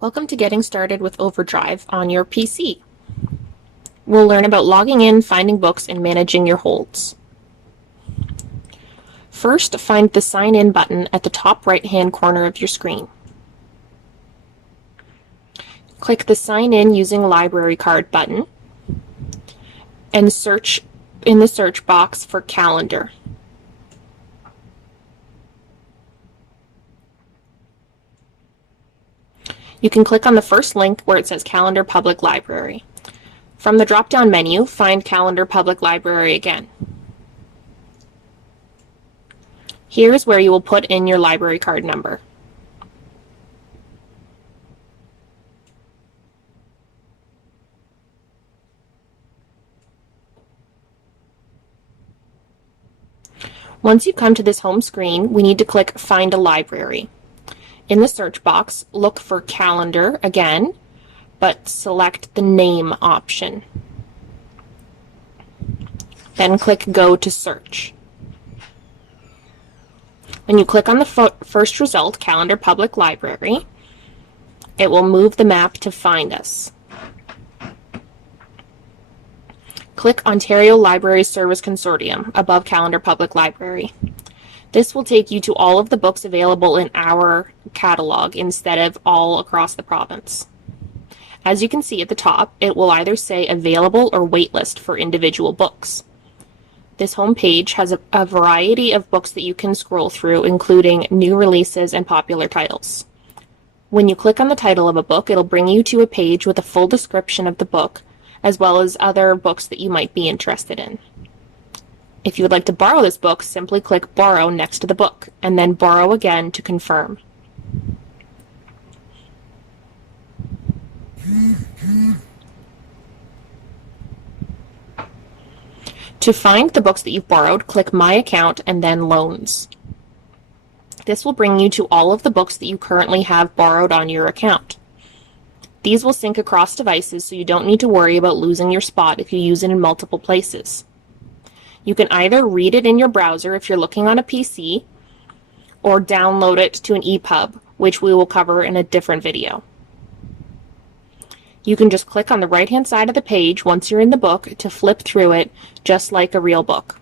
Welcome to Getting Started with Overdrive on your PC. We'll learn about logging in, finding books, and managing your holds. First, find the Sign In button at the top right-hand corner of your screen. Click the Sign In using Library Card button and search in the search box for Calendar. You can click on the first link where it says Callander Public Library. From the drop-down menu, find Callander Public Library again. Here's where you will put in your library card number. Once you come to this home screen, we need to click Find a Library. In the search box, look for Calendar again, but select the Name option. Then click Go to Search. When you click on the first result, Callander Public Library, it will move the map to Find Us. Click Ontario Library Service Consortium above Callander Public Library. This will take you to all of the books available in our catalog instead of all across the province. As you can see at the top, it will either say available or waitlist for individual books. This home page has a variety of books that you can scroll through, including new releases and popular titles. When you click on the title of a book, it'll bring you to a page with a full description of the book, as well as other books that you might be interested in. If you would like to borrow this book, simply click Borrow next to the book, and then Borrow again to confirm. To find the books that you've borrowed, click My Account and then Loans. This will bring you to all of the books that you currently have borrowed on your account. These will sync across devices, so you don't need to worry about losing your spot if you use it in multiple places. You can either read it in your browser if you're looking on a PC, or download it to an EPUB, which we will cover in a different video. You can just click on the right-hand side of the page once you're in the book to flip through it just like a real book.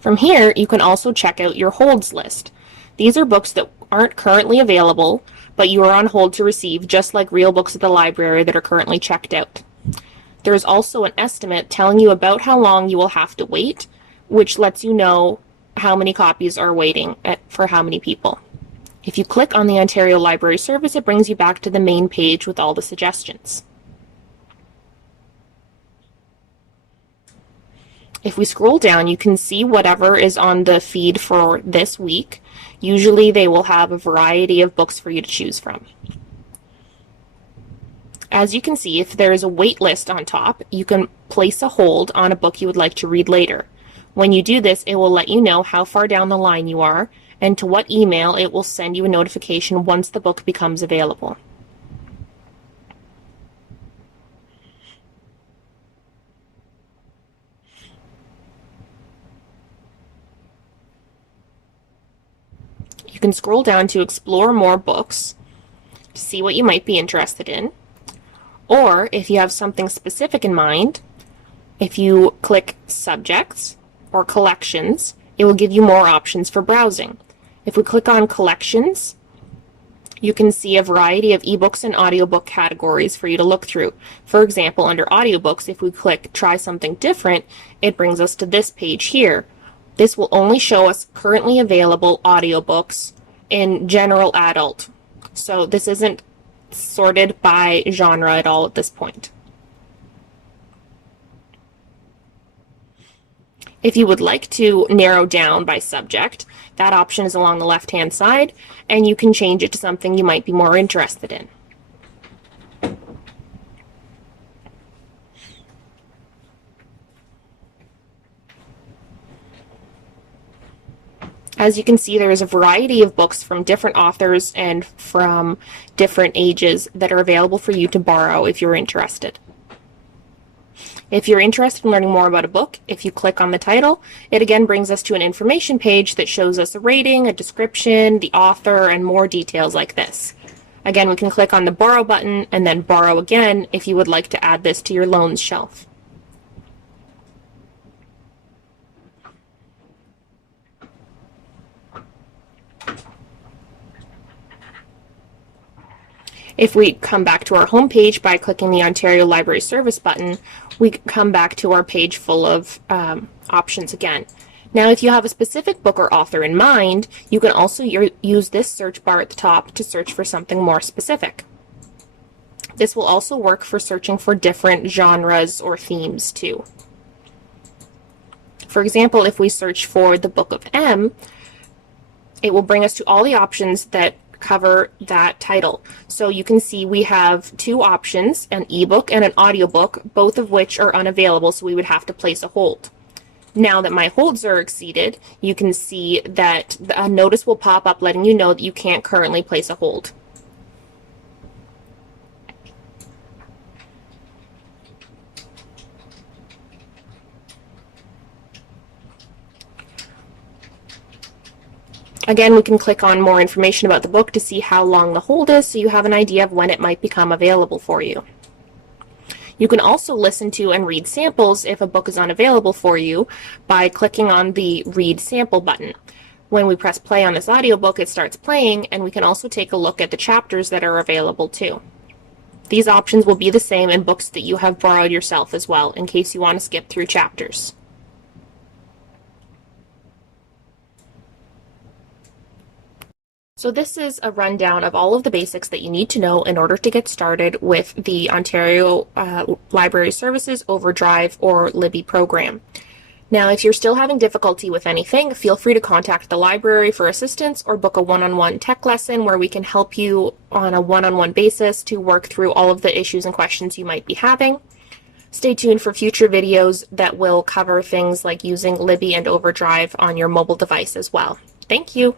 From here, you can also check out your holds list. These are books that aren't currently available, but you are on hold to receive, just like real books at the library that are currently checked out. There is also an estimate telling you about how long you will have to wait, which lets you know how many copies are waiting for how many people. If you click on the Ontario Library Service, it brings you back to the main page with all the suggestions. If we scroll down, you can see whatever is on the feed for this week. Usually they will have a variety of books for you to choose from. As you can see, if there is a wait list on top, you can place a hold on a book you would like to read later. When you do this, it will let you know how far down the line you are and to what email it will send you a notification once the book becomes available. You can scroll down to explore more books to see what you might be interested in. Or if you have something specific in mind, if you click Subjects or Collections, it will give you more options for browsing. If we click on Collections, you can see a variety of ebooks and audiobook categories for you to look through. For example, under audiobooks, if we click Try Something Different, it brings us to this page here. This will only show us currently available audiobooks in general adult. So this isn't sorted by genre at all at this point. If you would like to narrow down by subject, that option is along the left-hand side, and you can change it to something you might be more interested in. As you can see, there is a variety of books from different authors and from different ages that are available for you to borrow if you're interested. If you're interested in learning more about a book, if you click on the title, it again brings us to an information page that shows us a rating, a description, the author, and more details like this. Again, we can click on the Borrow button and then borrow again if you would like to add this to your loans shelf. If we come back to our home page by clicking the Ontario Library Service button, we come back to our page full of options again. Now, if you have a specific book or author in mind, you can also use this search bar at the top to search for something more specific. This will also work for searching for different genres or themes too. For example, if we search for the Book of M, it will bring us to all the options that cover that title. So you can see we have two options, an ebook and an audiobook, both of which are unavailable, so we would have to place a hold. Now that my holds are exceeded, you can see that a notice will pop up letting you know that you can't currently place a hold. Again, we can click on more information about the book to see how long the hold is, so you have an idea of when it might become available for you. You can also listen to and read samples if a book is unavailable for you by clicking on the Read Sample button. When we press play on this audiobook, it starts playing, and we can also take a look at the chapters that are available too. These options will be the same in books that you have borrowed yourself as well, in case you want to skip through chapters. So this is a rundown of all of the basics that you need to know in order to get started with the Ontario Library Services Overdrive or Libby program. Now, if you're still having difficulty with anything, feel free to contact the library for assistance or book a one-on-one tech lesson where we can help you on a one-on-one basis to work through all of the issues and questions you might be having. Stay tuned for future videos that will cover things like using Libby and Overdrive on your mobile device as well. Thank you.